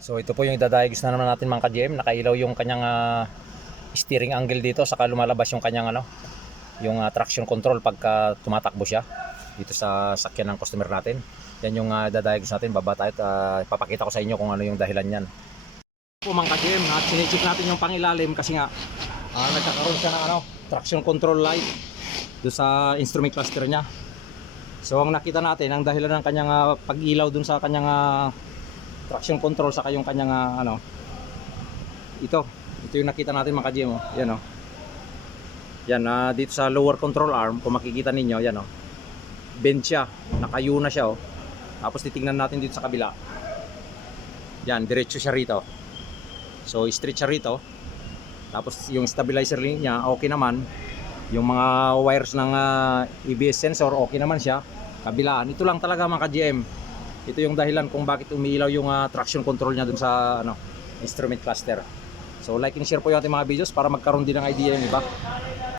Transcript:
So ito po yung idadiagnose na naman natin mga ka-GM. Nakailaw yung kanyang steering angle dito, saka lumalabas yung kanyang yung traction control pagka tumatakbo siya dito sa sakyan ng customer natin. Yan yung idadiagnose natin. Baba tayo at papakita ko sa inyo kung ano yung dahilan niyan. Po mga ka-GM, at sinicheck natin yung pangilalim kasi nga nagkakaroon siya ng traction control light doon sa instrument cluster niya. So ang nakita natin, ang dahilan ng kanyang pag-ilaw dun sa kanyang traction control saka yung kanyang ito yung nakita natin mga ka-GM, yan yan dito sa lower control arm, kung makikita ninyo, yan bend siya, nakayo na siya tapos titingnan natin dito sa kabila, yan diretso siya rito, so straight siya rito, tapos yung stabilizer niya okay naman, yung mga wires ng ABS sensor okay naman siya, kabilaan. Ito lang talaga mga ka-GM, ito yung dahilan kung bakit umiilaw yung traction control niya dun sa instrument cluster. So like and share po yung ating mga videos para magkaroon din ng idea yung iba.